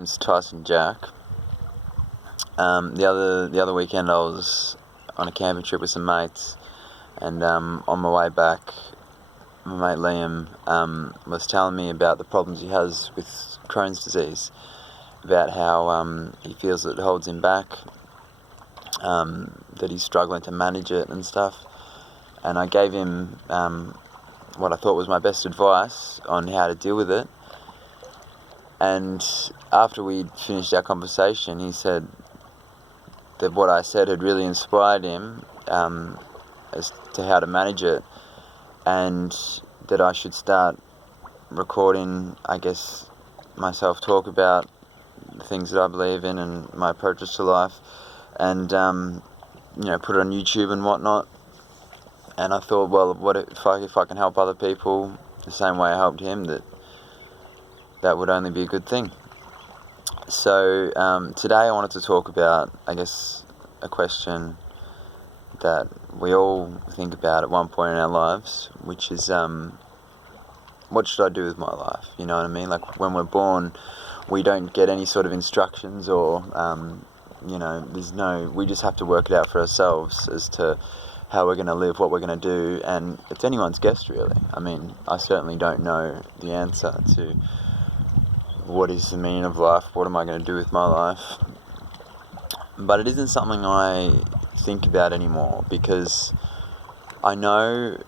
name's Tyson Jack. The other weekend I was on a camping trip with some mates, and on my way back, my mate Liam was telling me about the problems he has with Crohn's disease, about how he feels it holds him back, that he's struggling to manage it and stuff. And I gave him what I thought was my best advice on how to deal with it. And after we'd finished our conversation, he said that what I said had really inspired him as to how to manage it, and that I should start recording, I guess, myself talk about the things that I believe in and my approaches to life, and put it on YouTube and whatnot. And I thought, well, what if I can help other people the same way I helped him, that would only be a good thing. So today I wanted to talk about, I guess, a question that we all think about at one point in our lives, which is, what should I do with my life? You know what I mean? Like, when we're born, we don't get any sort of instructions or, we just have to work it out for ourselves as to how we're going to live, what we're going to do, and it's anyone's guess, really. I mean, I certainly don't know the answer to what is the meaning of life, what am I going to do with my life, but it isn't something I think about anymore, because I know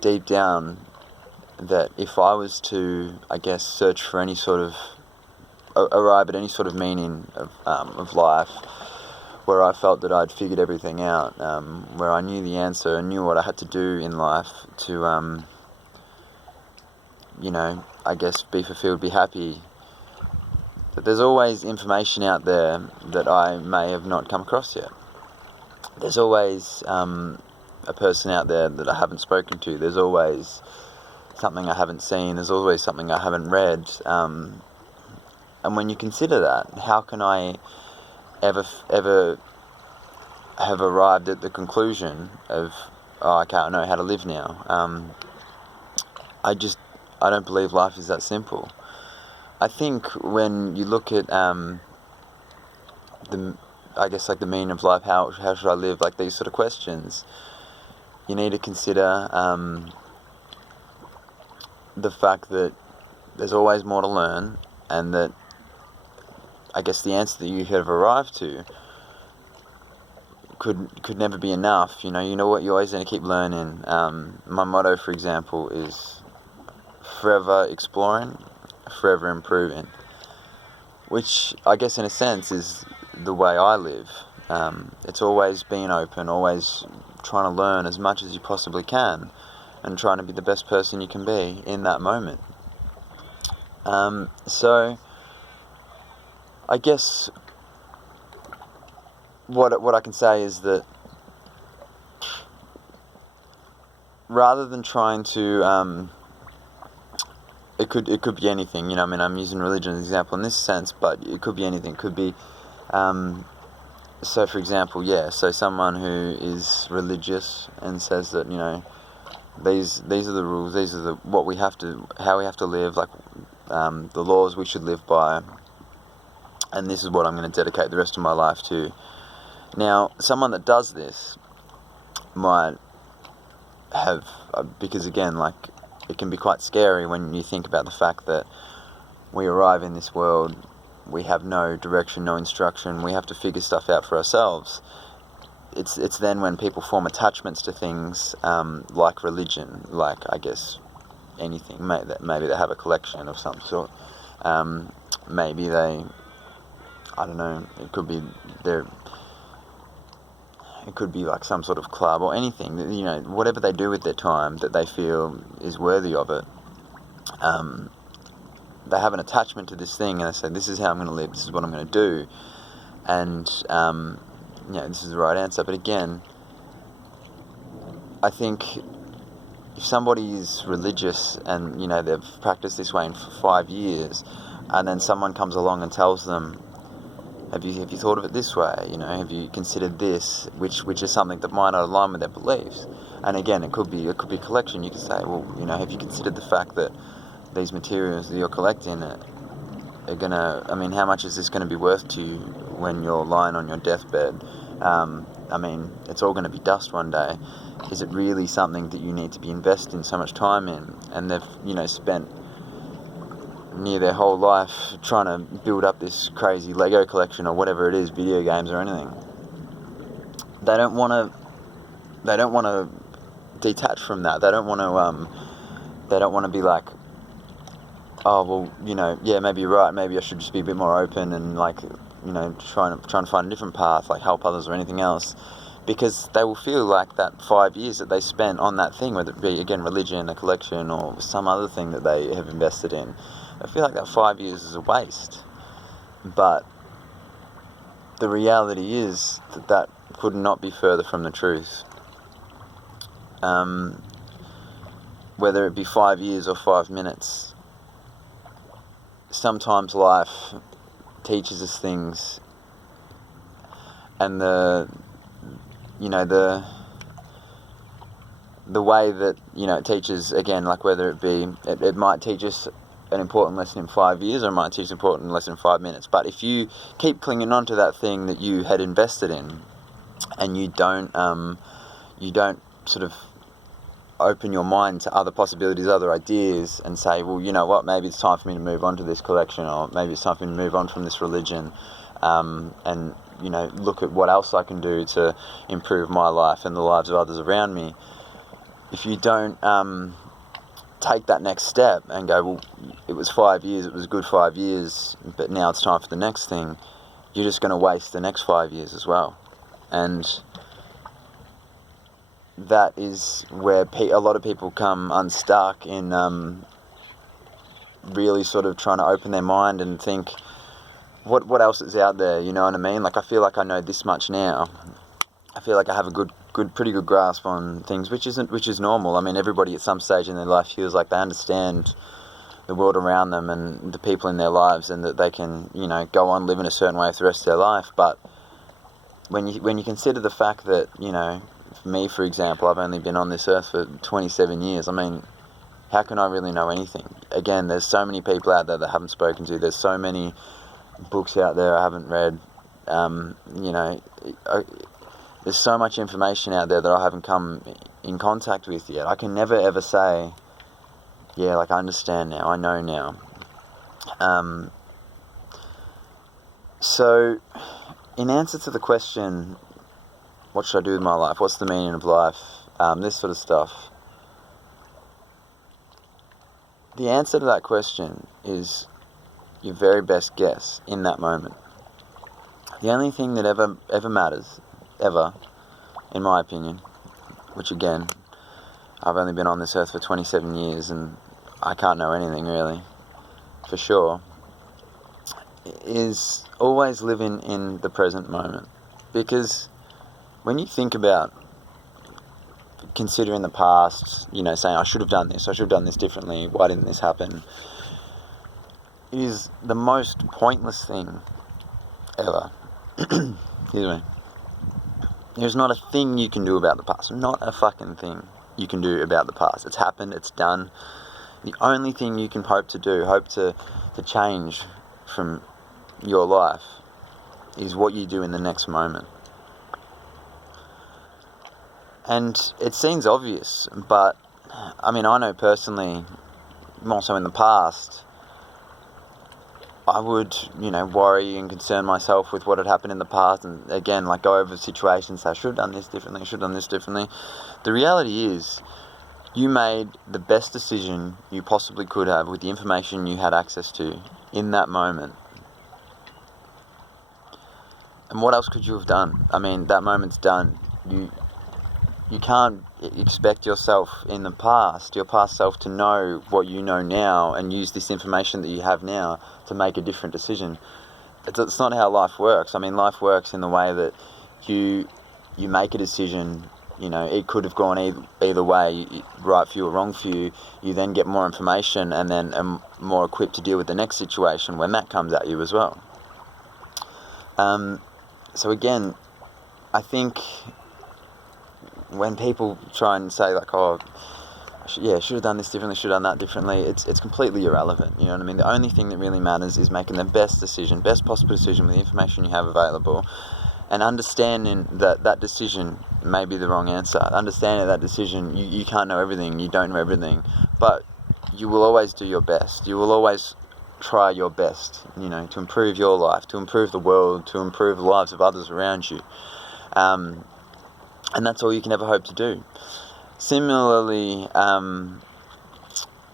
deep down that if I was to, I guess, search for any sort of, arrive at any sort of meaning of life, where I felt that I'd figured everything out, where I knew the answer and knew what I had to do in life to, I guess, be fulfilled, be happy, that there's always information out there that I may have not come across yet. There's always a person out there that I haven't spoken to. There's always something I haven't seen. There's always something I haven't read. And when you consider that, how can I ever have arrived at the conclusion of, I can't know how to live now? I don't believe life is that simple. I think when you look at the meaning of life, how should I live, like these sort of questions, you need to consider the fact that there's always more to learn, and that I guess the answer that you have arrived to could never be enough. You know what, you're always going to keep learning. My motto, for example, is forever exploring, forever improving, which I guess in a sense is the way I live. It's always being open, always trying to learn as much as you possibly can, and trying to be the best person you can be in that moment. So I guess what I can say is that rather than trying to, it could be anything. I'm using religion as an example in this sense, but it could be anything. It could be, so for example, so someone who is religious and says that, these are the rules, these are how we have to live, like the laws we should live by, and this is what I'm going to dedicate the rest of my life to. Now, someone that does this might have, because again, like, it can be quite scary when you think about the fact that we arrive in this world, we have no direction, no instruction, we have to figure stuff out for ourselves. It's then when people form attachments to things, like religion, like, I guess, anything. Maybe they have a collection of some sort. Maybe they, I don't know, it could be like some sort of club or anything, whatever they do with their time that they feel is worthy of it. They have an attachment to this thing, and they say, this is how I'm going to live, this is what I'm going to do, and this is the right answer. But again, I think if somebody is religious and they've practiced this way for 5 years, and then someone comes along and tells them, have you thought of it this way? Have you considered this, which is something that might not align with their beliefs? And again, it could be a collection. You could say, well, have you considered the fact that these materials that you're collecting are gonna, I mean, how much is this gonna be worth to you when you're lying on your deathbed? I mean, it's all gonna be dust one day. Is it really something that you need to be investing so much time in? And they've, spent near their whole life trying to build up this crazy Lego collection or whatever it is, video games or anything. They don't want to detach from that. They don't want to be like, oh well, yeah, maybe you're right. Maybe I should just be a bit more open and trying to find a different path, like help others or anything else, because they will feel like that 5 years that they spent on that thing, whether it be again religion, a collection, or some other thing that they have invested in. I feel like that 5 years is a waste. But the reality is that could not be further from the truth. Whether it be 5 years or 5 minutes, sometimes life teaches us things, and the way that it teaches, again, like whether it be it might teach us an important lesson in 5 years, or it might teach an important lesson in 5 minutes. But if you keep clinging on to that thing that you had invested in, and you don't sort of open your mind to other possibilities, other ideas, and say, well, you know what, maybe it's time for me to move on to this collection, or maybe it's time for me to move on from this religion, and look at what else I can do to improve my life and the lives of others around me. If you don't take that next step and go, well, it was 5 years, it was a good 5 years, but now it's time for the next thing, you're just going to waste the next 5 years as well. And that is where a lot of people come unstuck in really sort of trying to open their mind and think, what else is out there, you know what I mean? Like, I feel like I know this much now. I feel like I have a pretty good grasp on things, which is normal. I mean, everybody at some stage in their life feels like they understand the world around them and the people in their lives, and that they can, go on living a certain way for the rest of their life. But when you consider the fact that, for me, for example, I've only been on this earth for 27 years. I mean, how can I really know anything? Again, there's so many people out there that I haven't spoken to. There's so many books out there I haven't read. There's so much information out there that I haven't come in contact with yet. I can never ever say, yeah, like, I understand now, I know now. So, in answer to the question, what should I do with my life? What's the meaning of life? This sort of stuff. The answer to that question is your very best guess in that moment. The only thing that ever matters, ever, in my opinion, which again, I've only been on this earth for 27 years and I can't know anything really, for sure, is always living in the present moment. Because when you think about considering the past, saying, I should have done this differently, why didn't this happen, it is the most pointless thing ever. Excuse me. There's not a thing you can do about the past. Not a fucking thing you can do about the past. It's happened, it's done. The only thing you can hope to change from your life is what you do in the next moment. And it seems obvious, but I mean, I know personally, more so in the past, I would, worry and concern myself with what had happened in the past, and again, like, go over situations, say, I should have done this differently. The reality is, you made the best decision you possibly could have with the information you had access to in that moment. And what else could you have done? I mean, that moment's done. You can't expect yourself in the past, your past self, to know what you know now and use this information that you have now to make a different decision. It's not how life works. I mean, life works in the way that you make a decision, it could have gone either way, right for you or wrong for you. You then get more information and then are more equipped to deal with the next situation when that comes at you as well. So again, I think when people try and say, like, oh, should have done this differently, should have done that differently. It's completely irrelevant. You know what I mean? The only thing that really matters is making the best possible decision with the information you have available, and understanding that that decision may be the wrong answer. Understanding that decision, you can't know everything, you don't know everything, but you will always do your best. You will always try your best, to improve your life, to improve the world, to improve the lives of others around you. And that's all you can ever hope to do. Similarly,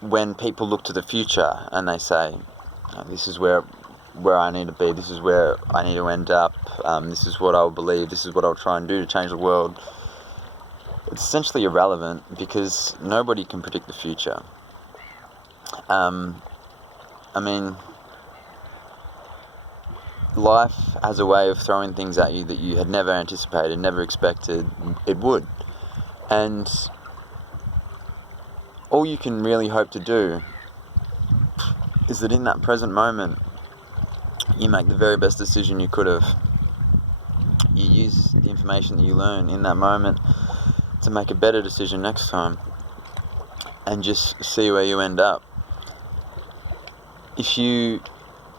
when people look to the future and they say, this is where I need to be, this is where I need to end up, this is what I'll believe, this is what I'll try and do to change the world, it's essentially irrelevant, because nobody can predict the future. Life has a way of throwing things at you that you had never anticipated, never expected it would. And all you can really hope to do is that in that present moment, you make the very best decision you could have. You use the information that you learn in that moment to make a better decision next time, and just see where you end up.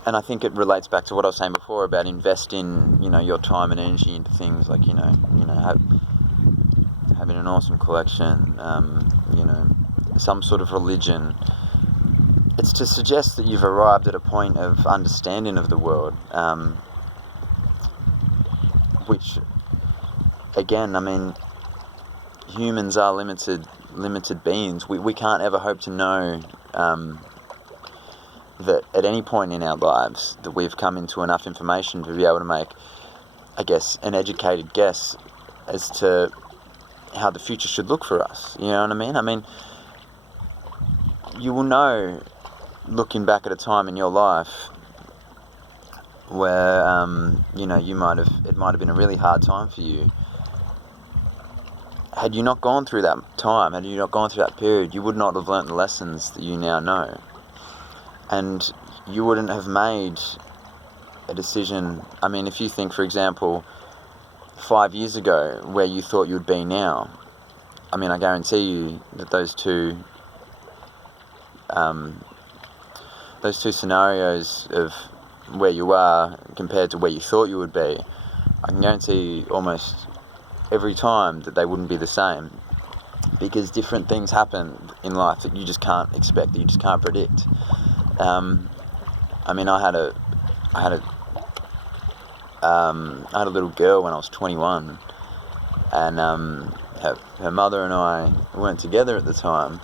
And I think it relates back to what I was saying before about investing, your time and energy into things like, having an awesome collection, some sort of religion. It's to suggest that you've arrived at a point of understanding of the world, which, again, humans are limited beings. We can't ever hope to know that at any point in our lives that we've come into enough information to be able to make, I guess, an educated guess as to how the future should look for us. You know what I mean? You will know, looking back at a time in your life where, it might have been a really hard time for you. Had you not gone through that time, had you not gone through that period, you would not have learnt the lessons that you now know. And you wouldn't have made a decision. If you think, for example, 5 years ago, where you thought you would be now, I guarantee you that those two scenarios of where you are compared to where you thought you would be, I can guarantee you almost every time that they wouldn't be the same, because different things happen in life that you just can't expect, that you just can't predict. I had a little girl when I was 21, and her mother and I weren't together at the time,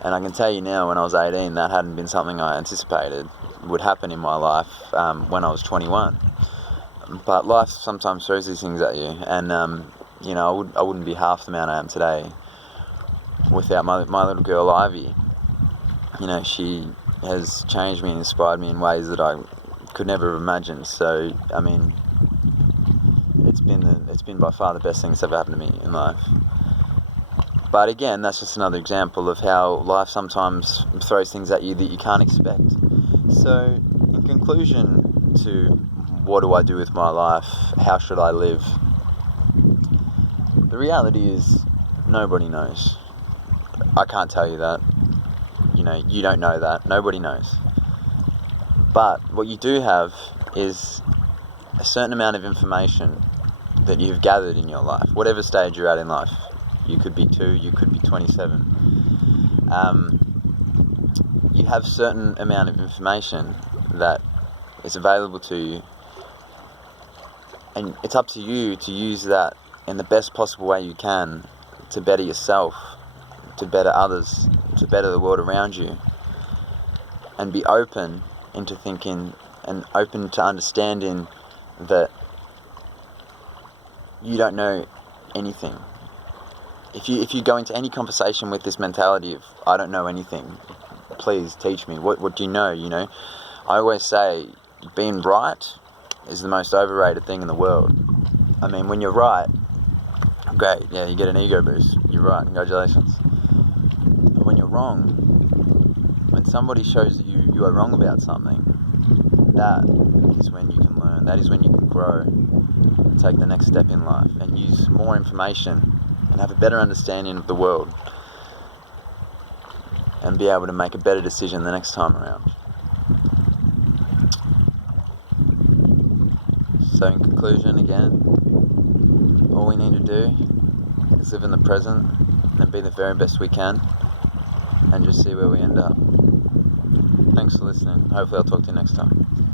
and I can tell you now, when I was 18, that hadn't been something I anticipated would happen in my life when I was 21. But life sometimes throws these things at you, and I wouldn't be half the man I am today without my little girl Ivy. She has changed me and inspired me in ways that I could never have imagined. So, it's been by far the best thing that's ever happened to me in life. But again, that's just another example of how life sometimes throws things at you that you can't expect. So, in conclusion to what do I do with my life, how should I live, the reality is nobody knows. I can't tell you that. You don't know that. Nobody knows. But what you do have is a certain amount of information that you've gathered in your life, whatever stage you're at in life. You could be 2, you could be 27. You have a certain amount of information that is available to you, and it's up to you to use that in the best possible way you can to better yourself, to better others, to better the world around you, and be open into thinking and open to understanding that you don't know anything. If you go into any conversation with this mentality of, I don't know anything, please teach me, what do you know? I always say, being right is the most overrated thing in the world. When you're right, great, yeah, you get an ego boost, you're right, congratulations. But when you're wrong, when somebody shows that you are wrong about something, that is when you can learn, that is when you can grow and take the next step in life and use more information and have a better understanding of the world. and be able to make a better decision the next time around. So in conclusion, again, all we need to do is live in the present and be the very best we can, and just see where we end up. Thanks for listening. Hopefully I'll talk to you next time.